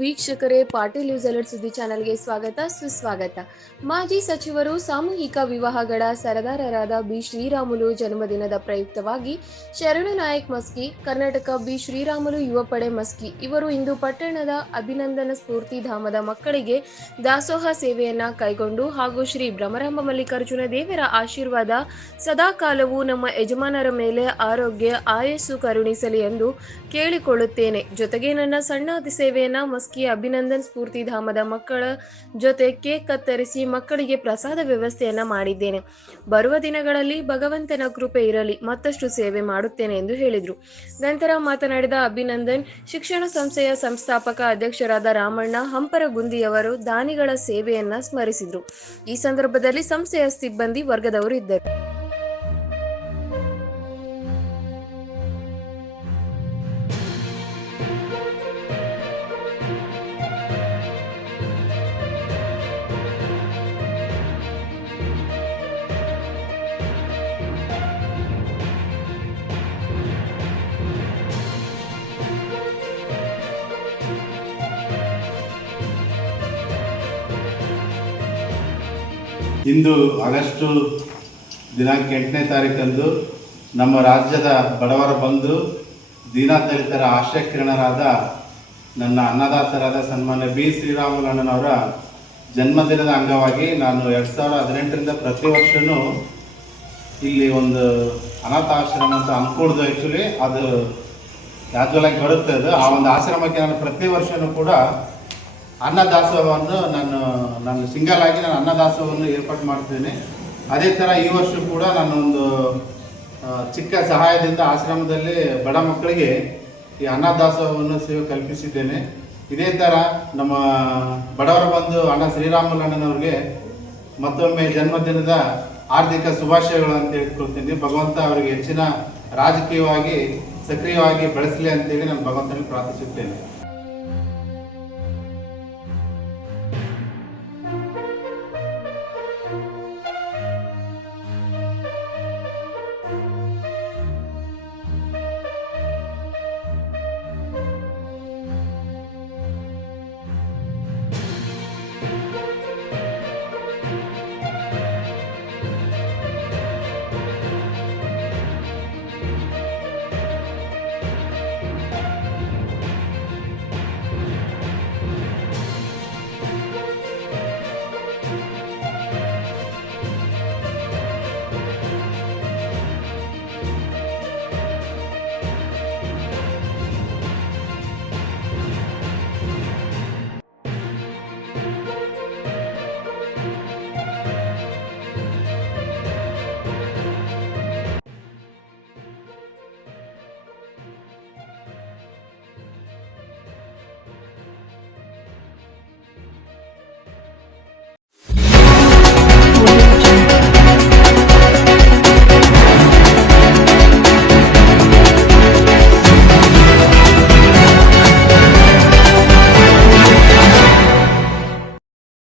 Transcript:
ವೀಕ್ಷಕರೇ, Patil news alert ಸುದ್ದಿ ಚಾನೆಲ್ಗೆ ಸ್ವಾಗತ ಸುಸ್ವಾಗತ. ಮಾಜಿ ಸಚಿವರು ಸಾಮೂಹಿಕ ವಿವಾಹಗಳ ಸರದಾರರಾದ ಬಿ ಶ್ರೀರಾಮುಲು ಜನ್ಮದಿನದ ಪ್ರಯುಕ್ತವಾಗಿ ಶರಣು ನಾಯಕ್ ಮಸ್ಕಿ, ಕರ್ನಾಟಕ ಬಿ ಶ್ರೀರಾಮುಲು ಯುವ ಪಡೆ ಮಸ್ಕಿ ಇವರು ಇಂದು ಪಟ್ಟಣದ ಅಭಿನಂದನ ಸ್ಫೂರ್ತಿ ಧಾಮದ ಮಕ್ಕಳಿಗೆ ದಾಸೋಹ ಸೇವೆಯನ್ನ ಕೈಗೊಂಡು ಹಾಗೂ ಶ್ರೀ ಭ್ರಮರಾಂಬ ಮಲ್ಲಿಕಾರ್ಜುನ ದೇವರ ಆಶೀರ್ವಾದ ಸದಾಕಾಲವೂ ನಮ್ಮ ಯಜಮಾನರ ಮೇಲೆ ಆರೋಗ್ಯ ಆಯಸ್ಸು ಕರುಣಿಸಲಿ ಎಂದು ಕೇಳಿಕೊಳ್ಳುತ್ತೇನೆ. ಜೊತೆಗೆ ನನ್ನ ಸಣ್ಣ ಸೇವೆಯನ್ನ ಮಸ್ಕಿ ಅಭಿನಂದನ್ ಸ್ಫೂರ್ತಿ ಧಾಮದ ಮಕ್ಕಳ ಜೊತೆ ಕೇಕ್ ಕತ್ತರಿಸಿ ಮಕ್ಕಳಿಗೆ ಪ್ರಸಾದ ವ್ಯವಸ್ಥೆಯನ್ನ ಮಾಡಿದ್ದೇನೆ. ಬರುವ ದಿನಗಳಲ್ಲಿ ಭಗವಂತನ ಕೃಪೆ ಇರಲಿ, ಮತ್ತಷ್ಟು ಸೇವೆ ಮಾಡುತ್ತೇನೆ ಎಂದು ಹೇಳಿದರು. ನಂತರ ಮಾತನಾಡಿದ ಅಭಿನಂದನ್ ಶಿಕ್ಷಣ ಸಂಸ್ಥೆಯ ಸಂಸ್ಥಾಪಕ ಅಧ್ಯಕ್ಷರಾದ ರಾಮಣ್ಣ ಹಂಪರಗುಂದಿಯವರು ದಾನಿಗಳ ಸೇವೆಯನ್ನ ಸ್ಮರಿಸಿದರು. ಈ ಸಂದರ್ಭದಲ್ಲಿ ಸಂಸ್ಥೆಯ ಸಿಬ್ಬಂದಿ ವರ್ಗದವರು ಇದ್ದರು. ಇಂದು ಆಗಸ್ಟ್ ದಿನಾಂಕ 8ನೇ ತಾರೀಕಂದು ನಮ್ಮ ರಾಜ್ಯದ ಬಡವರ ಬಂಧು ದೀನದಲಿತರ ಆಶ್ರಯಕಿರಣರಾದ ನನ್ನ ಅನ್ನದಾತರಾದ ಸನ್ಮಾನ್ಯ ಬಿ ಶ್ರೀರಾಮುಲು ಅಣ್ಣನವರ ಜನ್ಮದಿನದ ಅಂಗವಾಗಿ ನಾನು 2018ರಿಂದ ಪ್ರತಿ ವರ್ಷವೂ ಇಲ್ಲಿ ಒಂದು ಅನಾಥಾಶ್ರಮ ಅಂತ ಅನ್ಕೂಡ್ದು. ಆ್ಯಕ್ಚುಲಿ ಅದು ಯಾಜ್ವಲಾಗಿ ಬರುತ್ತೆ. ಅದು ಆ ಒಂದು ಆಶ್ರಮಕ್ಕೆ ನಾನು ಪ್ರತಿ ವರ್ಷವೂ ಕೂಡ ಅನ್ನದಾಸೋಹವನ್ನು ನಾನು ಸಿಂಗಲ್ ಆಗಿ ಅನ್ನದಾಸೋಹವನ್ನು ಏರ್ಪಾಡು ಮಾಡ್ತೇನೆ. ಅದೇ ಥರ ಈ ವರ್ಷ ಕೂಡ ನಾನು ಒಂದು ಚಿಕ್ಕ ಸಹಾಯದಿಂದ ಆಶ್ರಮದಲ್ಲಿ ಬಡ ಮಕ್ಕಳಿಗೆ ಈ ಅನ್ನದಾಸೋಹವನ್ನು ಸೇವೆ ಕಲ್ಪಿಸಿದ್ದೇನೆ. ಇದೇ ಥರ ನಮ್ಮ ಬಡವರ ಬಂಧು ಅಣ್ಣ ಶ್ರೀರಾಮುಲು ಅಣ್ಣನವ್ರಿಗೆ ಮತ್ತೊಮ್ಮೆ ಜನ್ಮದಿನದ ಆರ್ಥಿಕ ಶುಭಾಶಯಗಳು ಅಂತ ಹೇಳ್ಕೊಳ್ತೀನಿ. ಭಗವಂತ ಅವರಿಗೆ ಹೆಚ್ಚಿನ ರಾಜಕೀಯವಾಗಿ ಸಕ್ರಿಯವಾಗಿ ಬೆಳೆಸಲಿ ಅಂತೇಳಿ ನಾನು ಭಗವಂತನಲ್ಲಿ ಪ್ರಾರ್ಥಿಸುತ್ತೇನೆ.